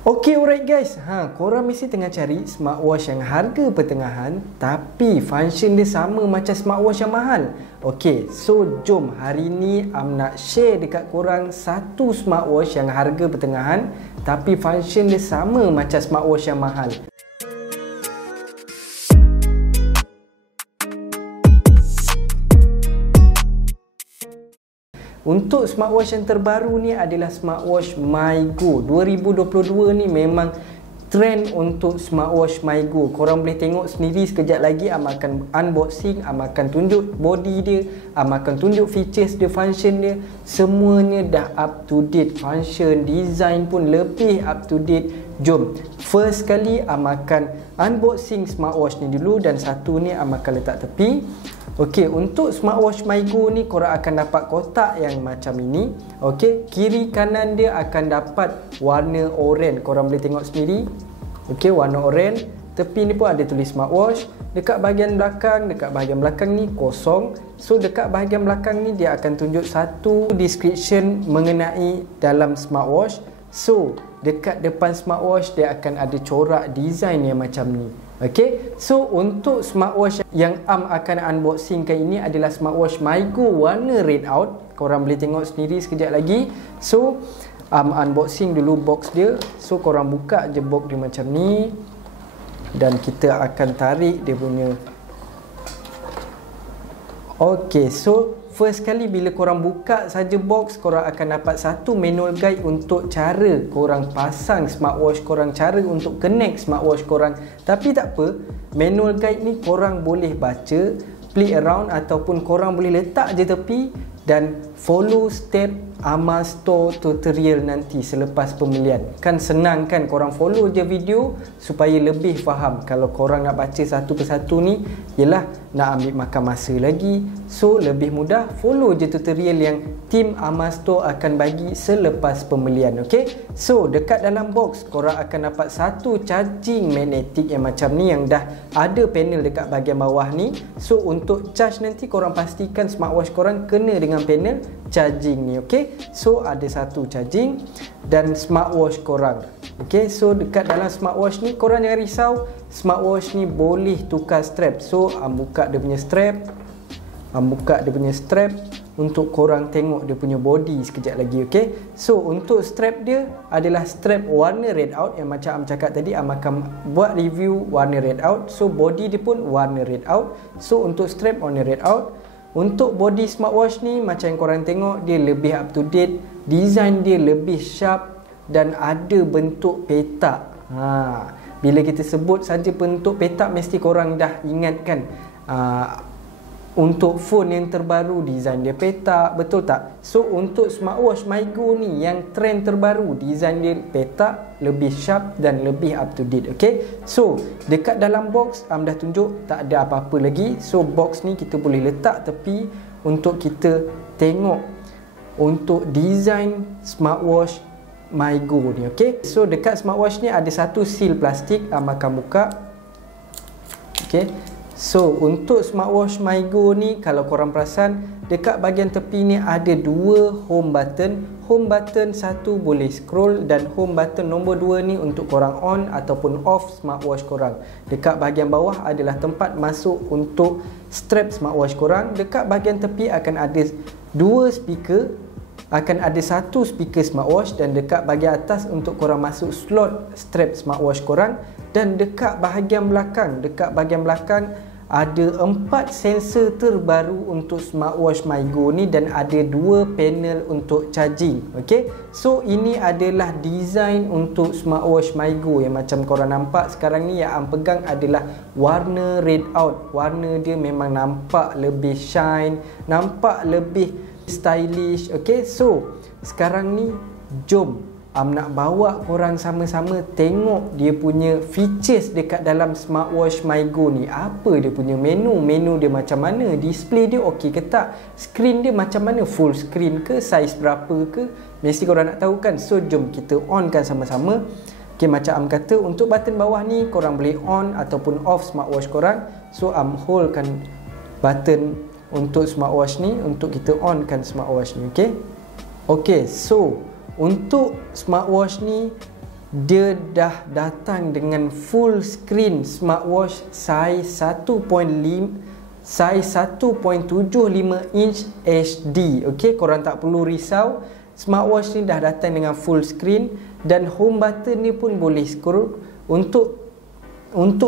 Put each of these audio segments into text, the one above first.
Okay, alright guys. Korang mesti tengah cari smartwatch yang harga pertengahan tapi function dia sama macam smartwatch yang mahal. Okay, so jom hari ni nak share dekat korang satu smartwatch yang harga pertengahan tapi function dia sama macam smartwatch yang mahal. Untuk smartwatch yang terbaru ni adalah smartwatch MyGo. 2022 ni memang trend untuk smartwatch MyGo. Korang boleh tengok sendiri sekejap lagi akan unboxing, akan tunjuk body dia, akan tunjuk features dia, function dia. Semuanya dah up to date. Function, design pun lebih up to date. Jom, first kali akan unboxing smartwatch ni dulu dan satu ni akan letak tepi. Okey, untuk smartwatch MyGo ni korang akan dapat kotak yang macam ini. Okey, kiri kanan dia akan dapat warna oranye. Korang boleh tengok sendiri. Okey, warna oranye. Tepi ni pun ada tulis smartwatch. Dekat bahagian belakang ni kosong. So dekat bahagian belakang ni dia akan tunjuk satu description mengenai dalam smartwatch. So dekat depan smartwatch dia akan ada corak design yang macam ni. Okay, so untuk smartwatch yang akan unboxing kali ini adalah smartwatch MyGo warna red out. Korang boleh tengok sendiri sekejap lagi. So unboxing dulu box dia. So korang buka je box dia macam ni dan kita akan tarik dia punya. Okay, so first kali bila korang buka saja box, korang akan dapat satu manual guide untuk cara korang pasang smartwatch korang, cara untuk connect smartwatch korang. Tapi tak apa, manual guide ni korang boleh baca, play around ataupun korang boleh letak je tepi dan follow step Amal Store tutorial nanti selepas pembelian. Kan senang kan, korang follow je video supaya lebih faham. Kalau korang nak baca satu persatu ni, yelah nak ambil makan masa lagi. So lebih mudah, follow je tutorial yang tim Amal Store akan bagi selepas pembelian. Okay, so dekat dalam box korang akan dapat satu charging magnetic yang macam ni, yang dah ada panel dekat bahagian bawah ni. So untuk charge nanti korang pastikan smartwatch korang kena dengan panel charging ni. Okay, so ada satu charging dan smartwatch korang. Okay, so dekat dalam smartwatch ni korang jangan risau, smartwatch ni boleh tukar strap. So buka dia punya strap, untuk korang tengok dia punya body sekejap lagi. Okay, so untuk strap dia adalah strap warna red out yang macam cakap tadi, akan buat review warna red out. So body dia pun warna red out. So untuk strap warna red out. Untuk body smartwatch ni macam yang korang tengok, dia lebih up to date, design dia lebih sharp dan ada bentuk petak. Bila kita sebut saja bentuk petak mesti korang dah ingat kan, untuk phone yang terbaru design dia petak, betul tak? So untuk smartwatch MyGo ni yang trend terbaru, design dia petak, lebih sharp dan lebih up to date. Okay, so dekat dalam box dah tunjuk tak ada apa-apa lagi. So box ni kita boleh letak tepi untuk kita tengok untuk design smartwatch MyGo ni. Okay, so dekat smartwatch ni ada satu seal plastik, akan buka. Okay, so untuk smartwatch MyGo ni kalau korang perasan, dekat bahagian tepi ni ada dua home button. Home button satu boleh scroll dan home button nombor 2 ni untuk korang on ataupun off smartwatch korang. Dekat bahagian bawah adalah tempat masuk untuk strap smartwatch korang. Dekat bahagian tepi akan ada dua speaker, akan ada satu speaker smartwatch, dan dekat bahagian atas untuk korang masuk slot strap smartwatch korang. Dan dekat bahagian belakang ada 4 sensor terbaru untuk smartwatch MyGo ni dan ada 2 panel untuk charging. Okay, so ini adalah design untuk smartwatch MyGo yang macam korang nampak sekarang ni. Yang pegang adalah warna red out. Warna dia memang nampak lebih shine, nampak lebih stylish. Okay, so sekarang ni jom nak bawa korang sama-sama tengok dia punya features dekat dalam smartwatch MyGo ni. Apa dia punya menu dia macam mana, display dia okey ke tak, screen dia macam mana, full screen ke, saiz berapa ke, mesti korang nak tahu kan. So jom kita on kan sama-sama. Okay, macam kata untuk button bawah ni korang boleh on ataupun off smartwatch korang. So hold kan button untuk smartwatch ni untuk kita on kan smartwatch ni. Okay, so untuk smartwatch ni dia dah datang dengan full screen smartwatch size 1.75 inch HD. Okey, korang tak perlu risau. Smartwatch ni dah datang dengan full screen dan home button ni pun boleh scroll. Untuk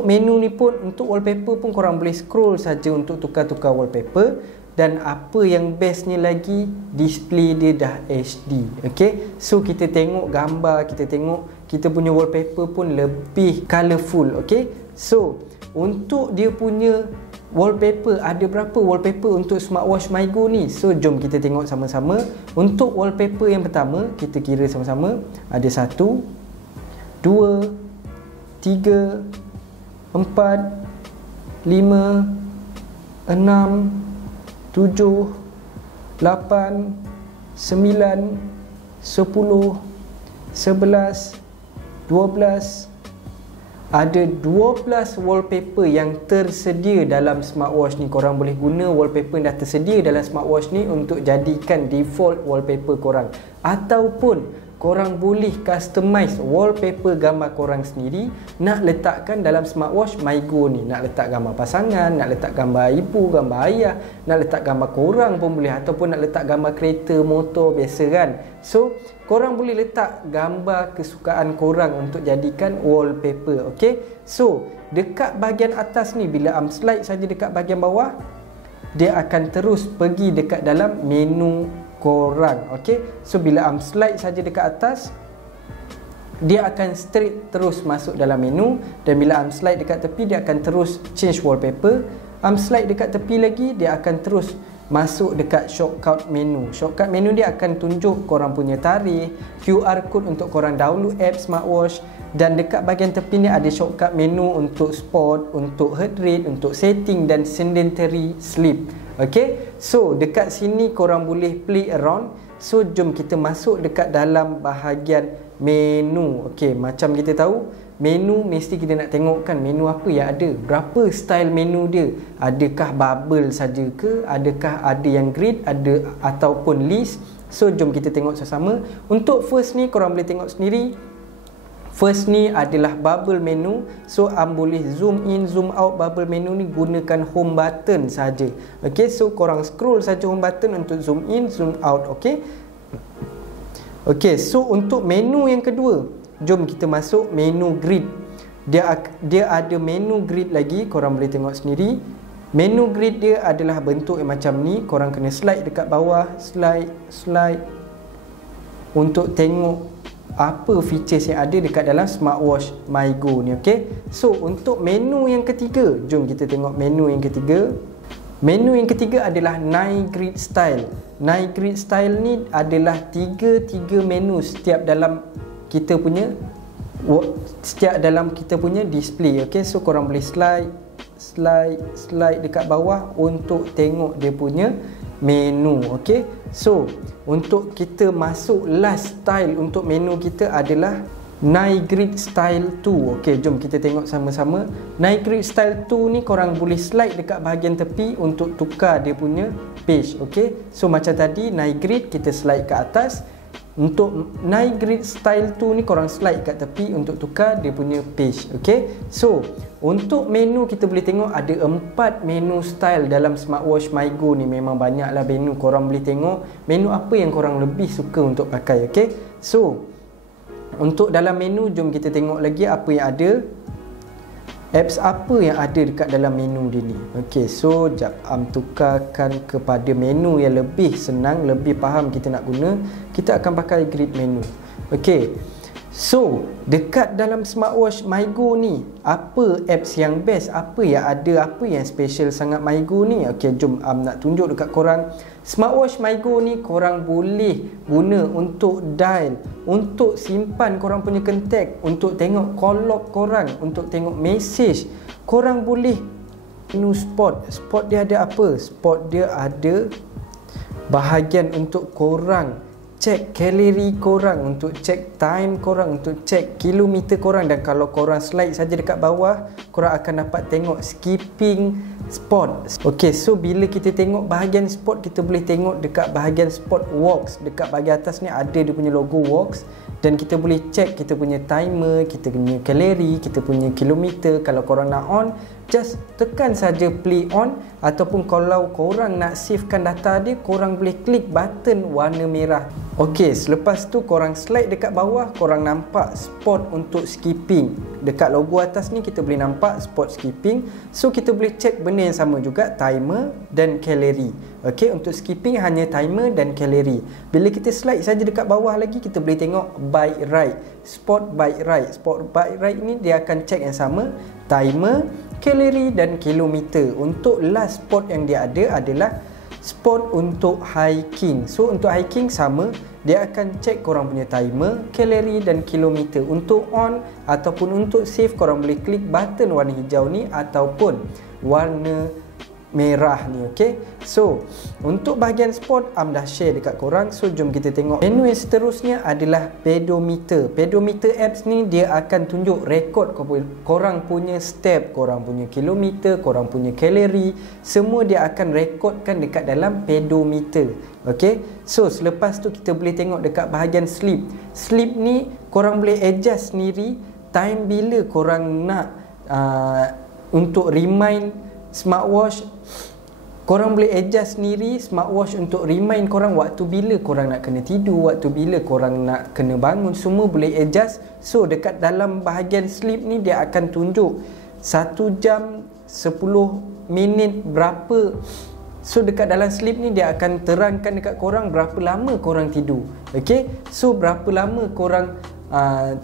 menu ni pun, untuk wallpaper pun korang boleh scroll saja untuk tukar-tukar wallpaper. Dan apa yang bestnya lagi, display dia dah HD. Okay, so kita tengok gambar, kita tengok kita punya wallpaper pun lebih colourful. Okay, so untuk dia punya wallpaper, ada berapa wallpaper untuk smartwatch MyGo ni? So jom kita tengok sama-sama. Untuk wallpaper yang pertama, kita kira sama-sama. Ada 1, 2, 3, 4, 5, 6, 7, 8, 9, 10, 11, 12. Ada 12 wallpaper yang tersedia dalam smartwatch ni. Korang boleh guna wallpaper yang dah tersedia dalam smartwatch ni untuk jadikan default wallpaper korang. Ataupun korang boleh customize wallpaper gambar korang sendiri, nak letakkan dalam smartwatch MyGo ni. Nak letak gambar pasangan, nak letak gambar ibu, gambar ayah, nak letak gambar korang pun boleh. Ataupun nak letak gambar kereta, motor biasa kan. So korang boleh letak gambar kesukaan korang untuk jadikan wallpaper. Okay, so dekat bahagian atas ni, bila slide saja dekat bahagian bawah, dia akan terus pergi dekat dalam menu korang. Okay, so bila slide saja dekat atas, dia akan straight terus masuk dalam menu. Dan bila slide dekat tepi, dia akan terus change wallpaper. Slide dekat tepi lagi, dia akan terus masuk dekat shortcut menu. Shortcut menu dia akan tunjuk korang punya tarikh, QR code untuk korang download app smartwatch. Dan dekat bahagian tepi ni ada shortcut menu untuk sport, untuk heart rate, untuk setting dan sedentary sleep. Okay, so dekat sini korang boleh play around. So jom kita masuk dekat dalam bahagian menu. Okay, macam kita tahu, menu mesti kita nak tengok kan menu apa yang ada, berapa style menu dia. Adakah bubble saja ke, adakah ada yang grid, ada ataupun list. So jom kita tengok sama-sama. Untuk first ni korang boleh tengok sendiri. First ni adalah bubble menu. So boleh zoom in, zoom out bubble menu ni gunakan home button saja. Okay, so korang scroll saja home button untuk zoom in, zoom out. Okay, okay, so untuk menu yang kedua, jom kita masuk menu grid. Dia ada menu grid lagi, korang boleh tengok sendiri. Menu grid dia adalah bentuk yang macam ni. Korang kena slide dekat bawah, slide untuk tengok apa features yang ada dekat dalam smartwatch MyGo ni. Okay, so untuk menu yang ketiga, jom kita tengok menu yang ketiga. Menu yang ketiga adalah Night Grid Style. Night Grid Style ni adalah tiga menu setiap dalam kita punya display. Okay, so korang boleh slide dekat bawah untuk tengok dia punya menu. Okay, so untuk kita masuk last style untuk menu kita adalah Night Grid Style 2. Okay, jom kita tengok sama-sama. Night Grid Style 2 ni korang boleh slide dekat bahagian tepi untuk tukar dia punya page. Okay, so macam tadi Night Grid kita slide ke atas. Untuk Night Grid Style 2 ni korang slide kat tepi untuk tukar dia punya page. Okay, so untuk menu kita boleh tengok ada 4 menu style dalam smartwatch MyGo ni. Memang banyaklah menu. Korang boleh tengok menu apa yang korang lebih suka untuk pakai. Okay, so untuk dalam menu, jom kita tengok lagi apa yang ada. Apps apa yang ada dekat dalam menu dia ni. Okay, so jap tukarkan kepada menu yang lebih senang, lebih faham kita nak guna. Kita akan pakai grid menu. Okay, so dekat dalam smartwatch MyGo ni, apa apps yang best, apa yang ada, apa yang special sangat MyGo ni. Okay, jom nak tunjuk dekat korang. Smartwatch MyGo ni korang boleh guna untuk dial, untuk simpan korang punya kontak, untuk tengok call log korang, untuk tengok message. Korang boleh menu sport. Sport dia ada apa? Sport dia ada bahagian untuk korang cek kalori korang, untuk cek time korang, untuk cek kilometer korang. Dan kalau korang slide saja dekat bawah, korang akan dapat tengok skipping sport. Ok, so bila kita tengok bahagian sport, kita boleh tengok dekat bahagian sport walks. Dekat bahagian atas ni ada dia punya logo walks. dan kita boleh check kita punya timer, kita punya kalori, kita punya kilometer. Kalau korang nak on, just tekan saja play on, ataupun kalau korang nak savekan data dia, korang boleh klik button warna merah. Okey, selepas tu korang slide dekat bawah, korang nampak spot untuk skipping. Dekat logo atas ni kita boleh nampak spot skipping. So kita boleh check benda yang sama juga, timer dan kalori. Okey, untuk skipping hanya timer dan kalori. Bila kita slide saja dekat bawah lagi, kita boleh tengok bike ride, spot bike ride. Spot bike ride ni dia akan check yang sama, timer, kalori dan kilometer. Untuk last spot yang dia ada adalah spot untuk hiking. So untuk hiking sama, dia akan check korang punya timer, kalori dan kilometer. Untuk on ataupun untuk save, korang boleh klik button warna hijau ni ataupun warna merah ni. Okey, so untuk bahagian sport dah share dekat korang. So jom kita tengok menu yang seterusnya adalah pedometer. Pedometer apps ni dia akan tunjuk rekod korang punya step, korang punya kilometer, korang punya kalori, semua dia akan rekodkan dekat dalam pedometer. Okey, so selepas tu kita boleh tengok dekat bahagian sleep. Sleep ni korang boleh adjust sendiri time bila korang nak untuk remind smartwatch. Korang boleh adjust sendiri smartwatch untuk remind korang waktu bila korang nak kena tidur, waktu bila korang nak kena bangun, semua boleh adjust. So dekat dalam bahagian sleep ni dia akan tunjuk 1 jam 10 minit berapa. So dekat dalam sleep ni dia akan terangkan dekat korang berapa lama korang tidur. Okay, so berapa lama korang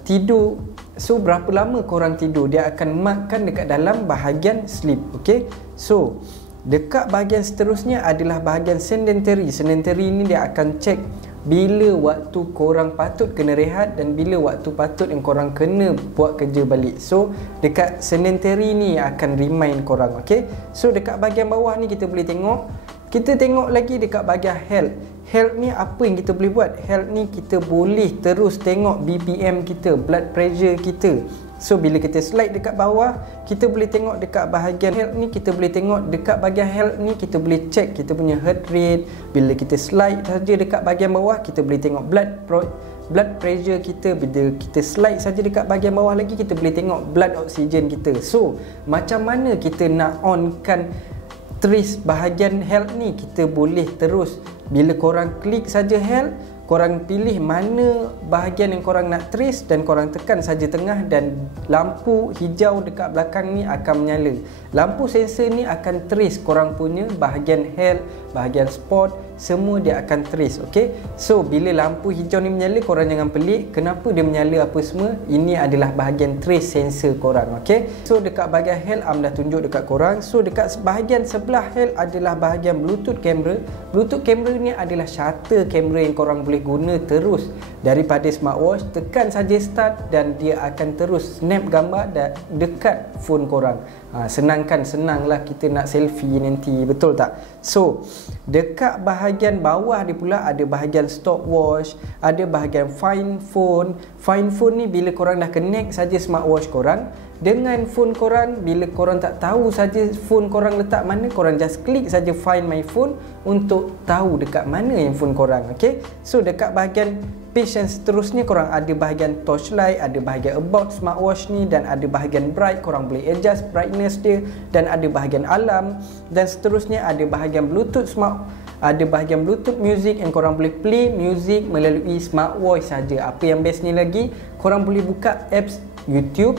tidur. So berapa lama korang tidur, dia akan markkan dekat dalam bahagian sleep. Okay, so dekat bahagian seterusnya adalah bahagian sedentary. Sedentary ni dia akan check bila waktu korang patut kena rehat dan bila waktu patut yang korang kena buat kerja balik. So dekat sedentary ni akan remind korang. Okay, so dekat bahagian bawah ni kita boleh tengok, kita tengok lagi dekat bahagian health. Health ni apa yang kita boleh buat? Health ni kita boleh terus tengok BPM kita, blood pressure kita. So bila kita slide dekat bawah, kita boleh tengok dekat bahagian health ni, kita boleh tengok dekat bahagian health ni, kita boleh check kita punya heart rate. Bila kita slide saja dekat bahagian bawah, kita boleh tengok blood pressure kita. Bila kita slide saja dekat bahagian bawah lagi, kita boleh tengok blood oxygen kita. So macam mana kita nak onkan trace bahagian health ni? Kita boleh terus, bila korang klik saja health, korang pilih mana bahagian yang korang nak trace dan korang tekan saja tengah dan lampu hijau dekat belakang ni akan menyala. Lampu sensor ni akan trace korang punya bahagian health, bahagian sport, semua dia akan trace. Okay, so bila lampu hijau ni menyala, korang jangan pelik kenapa dia menyala apa semua. Ini adalah bahagian trace sensor korang. Okay, so dekat bahagian health dah tunjuk dekat korang. So dekat bahagian sebelah health adalah bahagian Bluetooth camera. Bluetooth camera ni adalah shutter camera yang korang boleh guna terus daripada smartwatch. Tekan saja start dan dia akan terus snap gambar dekat phone korang. Senanglah kita nak selfie nanti, betul tak? So dekat bahagian bawah dia pula ada bahagian stopwatch, ada bahagian find phone. Find phone ni bila korang dah connect saja smartwatch korang dengan phone korang, bila korang tak tahu saja phone korang letak mana, korang just klik saja find my phone untuk tahu dekat mana yang phone korang. Okay, so dekat bahagian page yang seterusnya korang ada bahagian torchlight, ada bahagian about smartwatch ni dan ada bahagian bright, korang boleh adjust brightness dia, dan ada bahagian alarm, dan seterusnya ada bahagian Bluetooth ada bahagian Bluetooth music yang korang boleh play music melalui smartwatch saja. Apa yang bestnya lagi, korang boleh buka apps YouTube,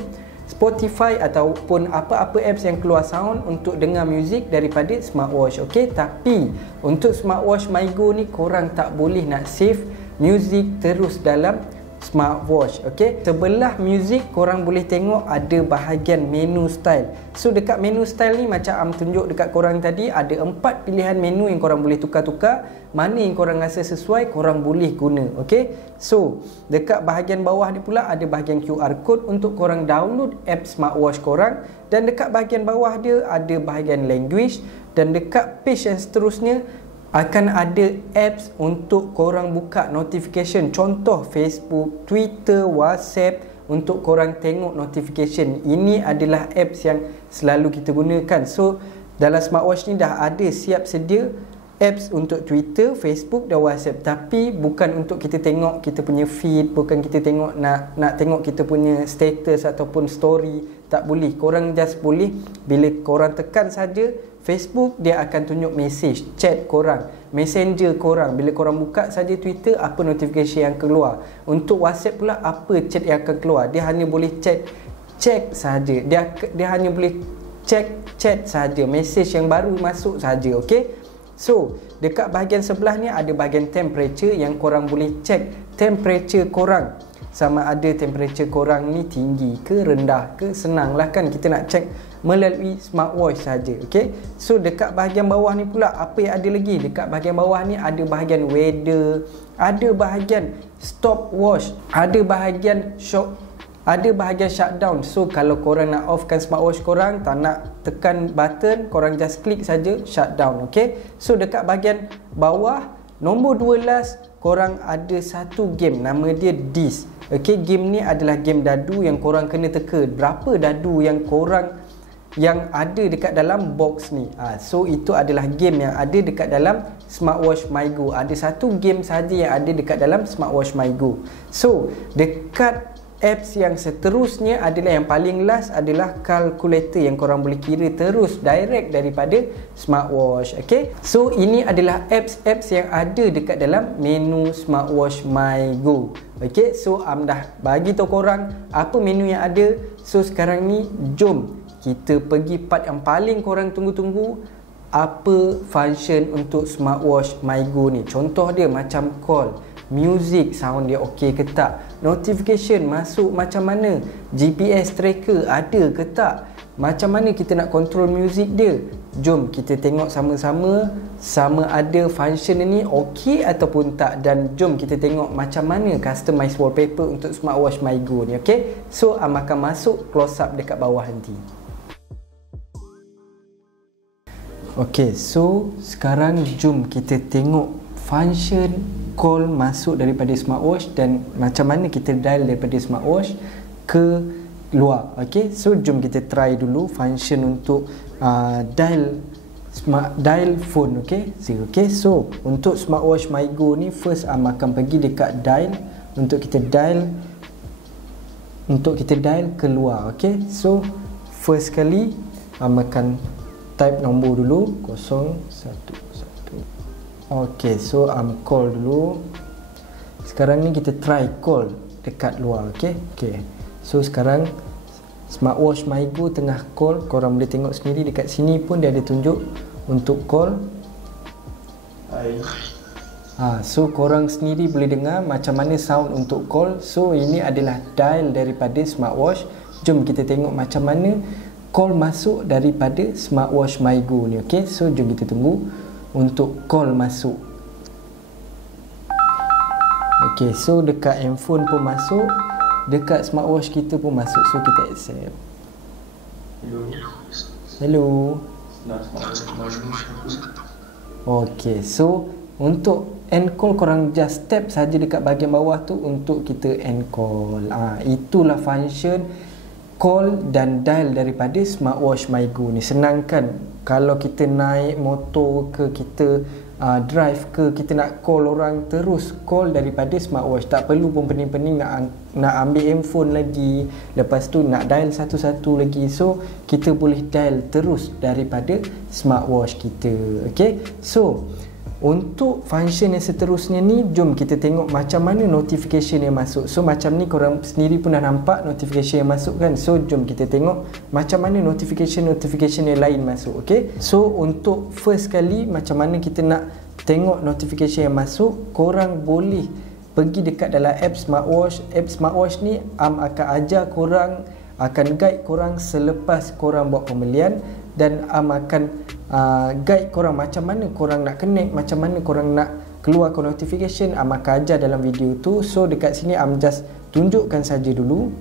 Spotify ataupun apa-apa apps yang keluar sound untuk dengar muzik daripada smartwatch. Okey, tapi untuk smartwatch MyGo ni korang tak boleh nak save muzik terus dalam smartwatch. Okey, sebelah muzik korang boleh tengok ada bahagian menu style. So dekat menu style ni macam tunjuk dekat korang tadi, ada 4 pilihan menu yang korang boleh tukar-tukar. Mana yang korang rasa sesuai, korang boleh guna. Okey, so dekat bahagian bawah ni pula ada bahagian QR code untuk korang download app smartwatch korang, dan dekat bahagian bawah dia ada bahagian language, dan dekat page yang seterusnya akan ada apps untuk korang buka notification. Contoh Facebook, Twitter, WhatsApp, untuk korang tengok notification. Ini adalah apps yang selalu kita gunakan. So dalam smartwatch ni dah ada siap sedia apps untuk Twitter, Facebook dan WhatsApp, tapi bukan untuk kita tengok kita punya feed, bukan kita tengok nak tengok kita punya status ataupun story. Tak boleh. Korang just boleh bila korang tekan saja Facebook, dia akan tunjuk message, chat korang, messenger korang. Bila korang buka saja Twitter, apa notification yang keluar. Untuk WhatsApp pula, apa chat yang akan keluar. Dia hanya boleh check saja. Dia hanya boleh chat saja, message yang baru masuk saja. Okey. So, dekat bahagian sebelah ni ada bahagian temperature yang korang boleh check temperature korang. Sama ada temperature korang ni tinggi ke rendah ke. Senang lah kan kita nak check melalui smartwatch saja. Okay. So dekat bahagian bawah ni pula apa yang ada lagi? Dekat bahagian bawah ni ada bahagian weather, ada bahagian stopwatch, ada bahagian shutdown. So kalau korang nak offkan smartwatch korang, tak nak tekan button, korang just klik saja shutdown. Okay. So dekat bahagian bawah nombor 2 last, korang ada satu game, nama dia Dis. Okay, game ni adalah game dadu yang korang kena teka berapa dadu yang ada dekat dalam box ni. So itu adalah game yang ada dekat dalam smartwatch MyGo. Ada satu game saja yang ada dekat dalam smartwatch MyGo. So dekat apps yang seterusnya adalah yang paling last adalah calculator yang korang boleh kira terus direct daripada smartwatch. Okay, so ini adalah apps yang ada dekat dalam menu smartwatch MyGo. Okay, so dah bagi tahu korang apa menu yang ada. So sekarang ni jom kita pergi part yang paling korang tunggu-tunggu. Apa function untuk smartwatch MyGo ni. Contoh dia macam call, music, sound dia okey ke tak, notification masuk macam mana, GPS tracker ada ke tak, macam mana kita nak control music dia. Jom kita tengok sama-sama sama ada function ni okey ataupun tak, dan jom kita tengok macam mana customize wallpaper untuk smartwatch MyGo ni. Okey, so akan masuk close up dekat bawah nanti. Okey, so sekarang jom kita tengok function call masuk daripada smartwatch dan macam mana kita dial daripada smartwatch ke luar. Okey, so jom kita try dulu function untuk dial phone. Okey, so untuk smartwatch MyGo ni first akan pergi dekat dial untuk kita dial keluar. Okey, so first kali akan type nombor dulu 011. Ok, so call dulu. Sekarang ni kita try call dekat luar. Ok, so sekarang smartwatch MyGo tengah call. Korang boleh tengok sendiri dekat sini pun dia ada tunjuk untuk call. So korang sendiri boleh dengar macam mana sound untuk call. So ini adalah dial daripada smartwatch. Jom kita tengok macam mana call masuk daripada smartwatch MyGo ni. Ok, so jom kita tunggu untuk call masuk. Ok, so dekat handphone pun masuk, dekat smartwatch kita pun masuk. So kita accept. Hello. Ok, so untuk end call korang just tap saja dekat bahagian bawah tu untuk kita end call. Itulah function call dan dial daripada smartwatch MyGo ni. Senang kan? Kalau kita naik motor ke, kita drive ke, kita nak call orang, terus call daripada smartwatch. Tak perlu pun pening-pening nak ambil handphone lagi, lepas tu nak dial satu-satu lagi. So kita boleh dial terus daripada smartwatch kita. Okay, so untuk function yang seterusnya ni, jom kita tengok macam mana notification yang masuk. So macam ni korang sendiri pun dah nampak notification yang masuk kan. So jom kita tengok macam mana notification yang lain masuk. Okay, so untuk first kali macam mana kita nak tengok notification yang masuk, korang boleh pergi dekat dalam app smartwatch. App smartwatch ni akan ajar korang, akan guide korang selepas korang buat pembelian, dan akan guide korang macam mana korang nak connect, macam mana korang nak keluarkan notification. Akan ajar dalam video tu. So dekat sini just tunjukkan saja dulu.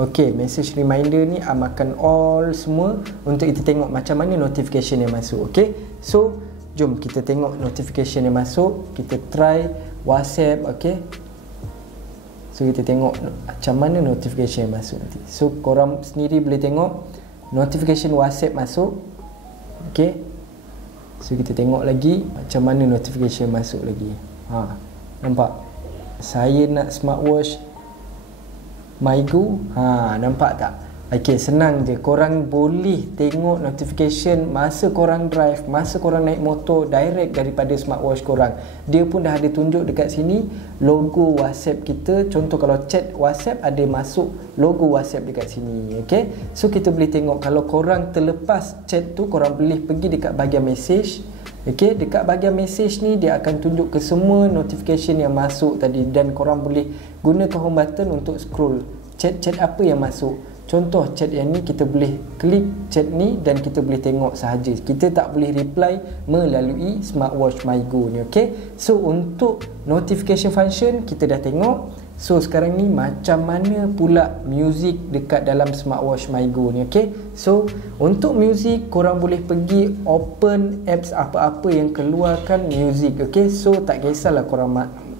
Ok, message reminder ni akan all semua untuk kita tengok macam mana notification yang masuk. Ok, so jom kita tengok notification yang masuk. Kita try WhatsApp. Ok, so kita tengok macam mana notification yang masuk nanti. So korang sendiri boleh tengok notification WhatsApp masuk. Ok, So kita tengok lagi macam mana notification masuk lagi. Nampak? Saya nak smartwatch MyGo. Nampak tak? Okey, senang je. Korang boleh tengok notification masa korang drive, masa korang naik motor, direct daripada smartwatch korang. Dia pun dah ada tunjuk dekat sini logo WhatsApp kita. Contoh kalau chat WhatsApp, ada masuk logo WhatsApp dekat sini. Okey, so kita boleh tengok. Kalau korang terlepas chat tu, korang boleh pergi dekat bahagian message. Okey, dekat bahagian message ni dia akan tunjuk ke semua notification yang masuk tadi, dan korang boleh gunakan home button untuk scroll chat-chat apa yang masuk. Contoh chat yang ni, kita boleh klik chat ni dan kita boleh tengok sahaja. Kita tak boleh reply melalui smartwatch MyGo ni. Okey, so untuk notification function kita dah tengok. So sekarang ni macam mana pula music dekat dalam smartwatch MyGo ni. Okey, so untuk music korang boleh pergi open apps apa-apa yang keluarkan music. Okey, so tak kisahlah korang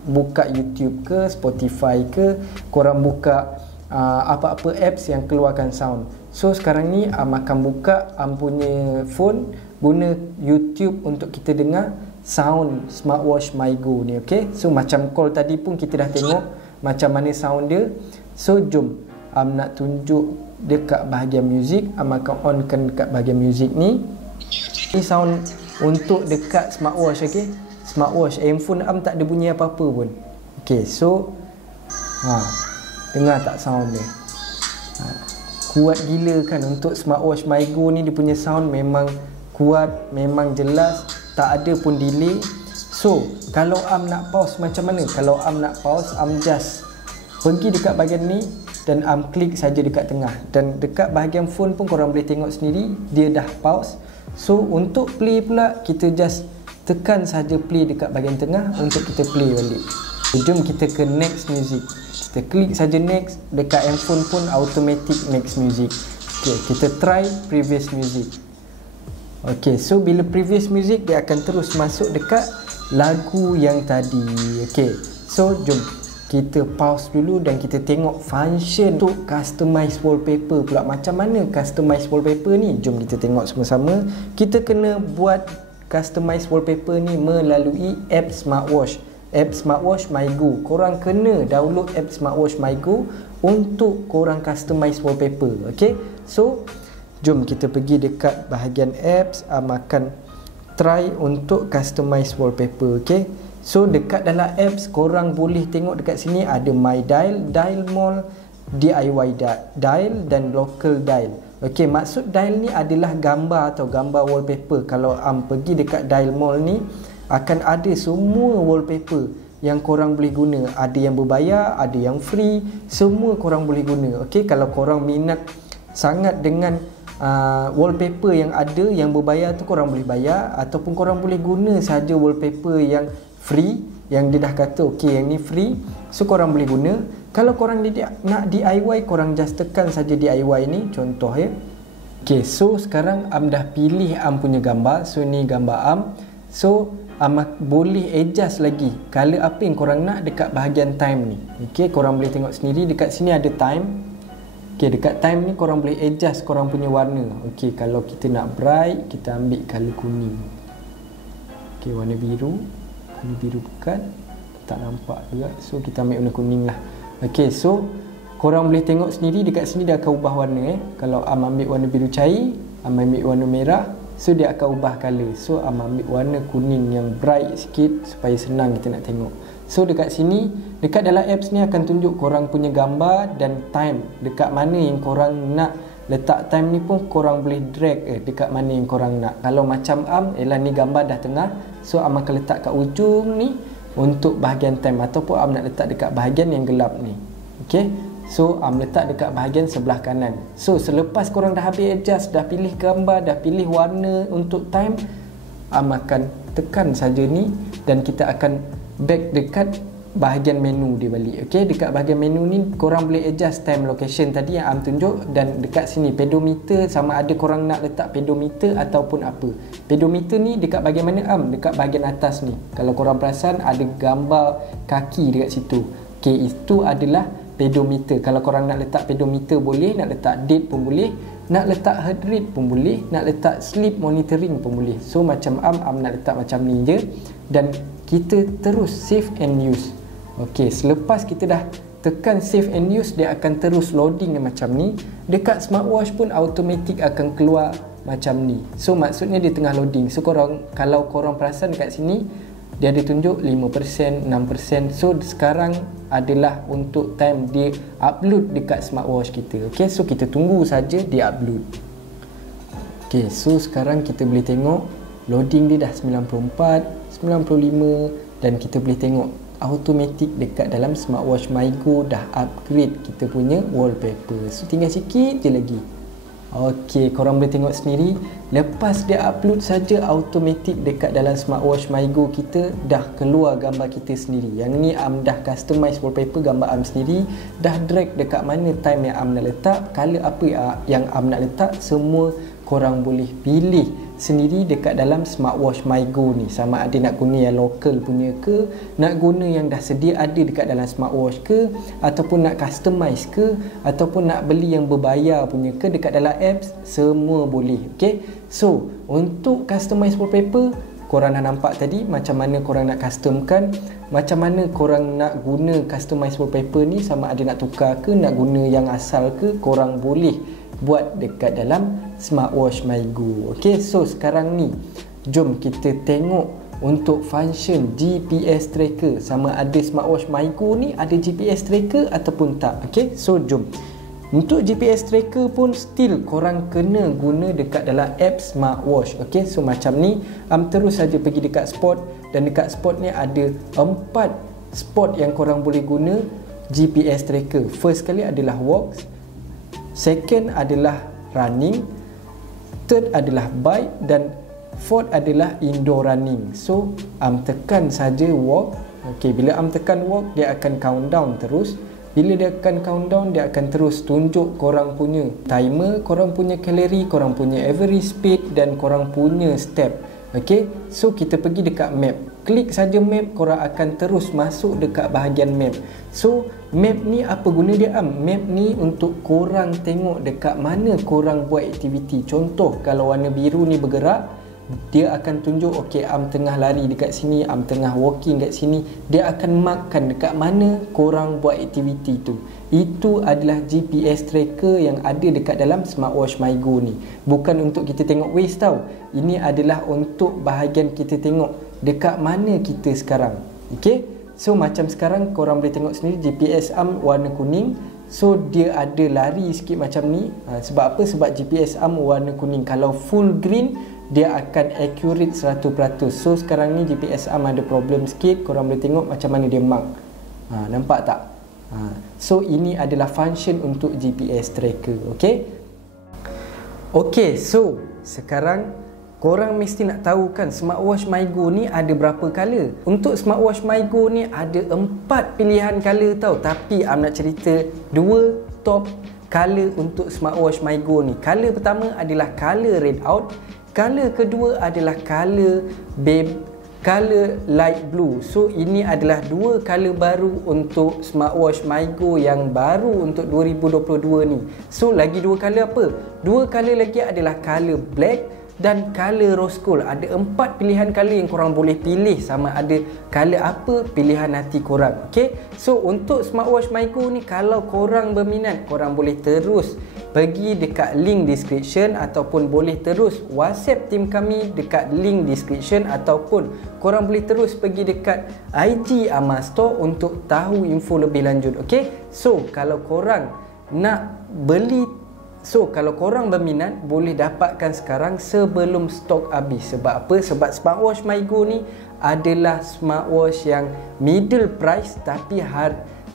buka YouTube ke, Spotify ke, korang buka apa-apa apps yang keluarkan sound. So sekarang ni akan buka punya phone, guna YouTube untuk kita dengar sound smartwatch MyGo ni. Okay, so macam call tadi pun kita dah tengok macam mana sound dia. So jom nak tunjuk dekat bahagian music. Akan onkan dekat bahagian music ni. Ni sound untuk dekat smartwatch. Okay, smartwatch, handphone tak ada bunyi apa-apa pun. Okay, so dengar tak sound dia? Kuat gila kan untuk smartwatch MyGo ni. Dia punya sound memang kuat, memang jelas, tak ada pun delay. So kalau nak pause macam mana? Kalau nak pause, just pergi dekat bahagian ni dan klik saja dekat tengah, dan dekat bahagian phone pun korang boleh tengok sendiri dia dah pause. So untuk play pula, kita just tekan saja play dekat bahagian tengah untuk kita play balik. Jom kita ke next music. Kita klik saja next. Dekat handphone pun automatic next music. Okay, kita try previous music. Okay, so bila previous music, dia akan terus masuk dekat lagu yang tadi. Okay, so jom kita pause dulu dan kita tengok function untuk customize wallpaper pula. Macam mana customize wallpaper ni? Jom kita tengok sama-sama. Kita kena buat customize wallpaper ni melalui app smartwatch. App smartwatch MyGo. Korang kena download app smartwatch MyGo untuk korang customize wallpaper. Okay, so jom kita pergi dekat bahagian apps. Akan try untuk customize wallpaper. Okay, so dekat dalam apps korang boleh tengok dekat sini ada My Dial, Dial Mall, DIY Dial dan Local Dial. Okay, maksud dial ni adalah gambar atau gambar wallpaper. Kalau pergi dekat Dial Mall ni, akan ada semua wallpaper yang korang boleh guna. Ada yang berbayar, ada yang free, semua korang boleh guna. Okey, kalau korang minat sangat dengan wallpaper yang ada, yang berbayar tu korang boleh bayar, ataupun korang boleh guna saja wallpaper yang free, yang dia dah kata okey yang ni free, so korang boleh guna. Kalau korang nak DIY, korang just tekan saja DIY ni, contoh ya. Okey, so sekarang dah pilih punya gambar. So ni gambar so boleh adjust lagi color apa yang korang nak dekat bahagian time ni. Okey, korang boleh tengok sendiri dekat sini ada time. Okey, dekat time ni korang boleh adjust korang punya warna. Okey, kalau kita nak bright, kita ambil color kuning. Okey, warna biru. Warna biru pekat, tak nampak juga. So kita ambil warna kuning lah. Okey, so korang boleh tengok sendiri dekat sini dia akan ubah warna. Kalau ambil warna biru cair, ambil warna merah, so dia akan ubah color. So ambil warna kuning yang bright sikit supaya senang kita nak tengok. So dekat sini, dekat dalam apps ni akan tunjuk korang punya gambar dan time. Dekat mana yang korang nak letak time ni pun korang boleh drag dekat mana yang korang nak. Kalau macam ni gambar dah tengah, so akan letak kat ujung ni untuk bahagian time, ataupun nak letak dekat bahagian yang gelap ni. Okey, so letak dekat bahagian sebelah kanan. So selepas korang dah habis adjust, dah pilih gambar, dah pilih warna untuk time, akan tekan saja ni dan kita akan back dekat bahagian menu dia balik. Okey, dekat bahagian menu ni korang boleh adjust time location tadi yang tunjuk, dan dekat sini pedometer, sama ada korang nak letak pedometer ataupun apa. Pedometer ni dekat bahagian mana? Dekat bahagian atas ni. Kalau korang perasan ada gambar kaki dekat situ. Okey, itu adalah pedometer. Kalau korang nak letak pedometer boleh, nak letak date pun boleh, nak letak heart rate pun boleh, nak letak sleep monitoring pun boleh. So macam Am nak letak macam ni je, dan kita terus save and use. Okey, selepas kita dah tekan save and use, dia akan terus loading macam ni. Dekat smartwatch pun automatic akan keluar macam ni. So maksudnya dia tengah loading. So kalau korang perasan dekat sini, dia ada tunjuk 5%, 6%. So sekarang adalah untuk time dia upload dekat smartwatch kita. Okay, so kita tunggu saja dia upload. Okay, so sekarang kita boleh tengok loading dia dah 94, 95, dan kita boleh tengok automatic dekat dalam smartwatch MyGo dah upgrade kita punya wallpaper. So tinggal sikit je lagi. Okey, korang boleh tengok sendiri, lepas dia upload saja automatic dekat dalam smartwatch MyGo kita dah keluar gambar kita sendiri. Yang ni Am dah customize wallpaper gambar Am sendiri, dah drag dekat mana time yang Am nak letak, color apa yang Am nak letak, semua korang boleh pilih sendiri dekat dalam smartwatch MyGo ni. Sama ada nak guna yang local punya ke, nak guna yang dah sedia ada dekat dalam smartwatch ke, ataupun nak customize ke, ataupun nak beli yang berbayar punya ke dekat dalam apps, semua boleh. Okay, so untuk customize wallpaper, korang dah nampak tadi macam mana korang nak customkan, macam mana korang nak guna customize wallpaper ni. Sama ada nak tukar ke, nak guna yang asal ke, korang boleh buat dekat dalam smartwatch MyGo. Okay, so sekarang ni jom kita tengok untuk function GPS tracker, sama ada smartwatch MyGo ni ada GPS tracker ataupun tak. Okay, so jom. Untuk GPS tracker pun still korang kena guna dekat dalam app smartwatch. Okay, so macam ni Am terus saja pergi dekat spot, dan dekat spot ni ada 4 spot yang korang boleh guna GPS tracker. First kali adalah walk, second adalah running, third adalah bike, dan fourth adalah indoor running. So Am tekan saja walk. Okey, bila Am tekan walk, dia akan countdown terus. Bila dia akan countdown, dia akan terus tunjuk korang punya timer, korang punya kalori, korang punya average speed, dan korang punya step. Okey, so kita pergi dekat map. Klik saja map, korang akan terus masuk dekat bahagian map. So map ni apa guna dia Am? Map ni untuk korang tengok dekat mana korang buat aktiviti. Contoh kalau warna biru ni bergerak, dia akan tunjuk okey Am tengah lari dekat sini, Am tengah walking dekat sini. Dia akan markkan dekat mana korang buat aktiviti tu. Itu adalah GPS tracker yang ada dekat dalam smartwatch MyGo ni. Bukan untuk kita tengok Waze tau. Ini adalah untuk bahagian kita tengok dekat mana kita sekarang. Okey, so macam sekarang korang boleh tengok sendiri GPS Am warna kuning. So dia ada lari sikit macam ni. Sebab apa? Sebab GPS Am warna kuning. Kalau full green, dia akan accurate 100%. So sekarang ni GPS Am ada problem sikit. Korang boleh tengok macam mana dia mark. Nampak tak? So ini adalah function untuk GPS tracker. Okay, okay, so sekarang korang mesti nak tahu kan smartwatch MyGo ni ada berapa color. Untuk smartwatch MyGo ni ada 4 pilihan color tau. Tapi Am nak cerita 2 top color untuk smartwatch MyGo ni. Color pertama adalah color red out. Color kedua adalah color light blue. So ini adalah 2 color baru untuk smartwatch MyGo yang baru untuk 2022 ni. So lagi 2 color apa? 2 color lagi adalah color black dan color rose gold. Ada 4 pilihan color yang korang boleh pilih, sama ada color apa pilihan hati korang. Okay, so untuk smartwatch MyGo ni, kalau korang berminat, korang boleh terus pergi dekat link description, ataupun boleh terus WhatsApp tim kami dekat link description, ataupun korang boleh terus pergi dekat IG Amal Store untuk tahu info lebih lanjut. Okay, so kalau korang nak beli, kalau korang berminat, boleh dapatkan sekarang sebelum stok habis. Sebab apa? Sebab smartwatch MyGo ni adalah smartwatch yang middle price,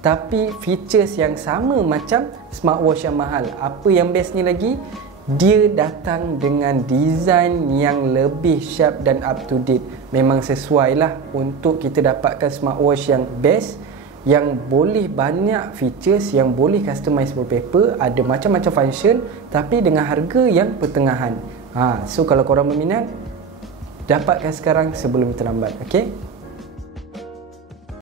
tapi features yang sama macam smartwatch yang mahal. Apa yang best ni lagi, dia datang dengan design yang lebih sharp dan up to date. Memang sesuai lah untuk kita dapatkan smartwatch yang best, yang boleh banyak features, yang boleh customize wallpaper, ada macam-macam function, tapi dengan harga yang pertengahan. So kalau korang berminat, dapatkan sekarang sebelum terlambat. Okay.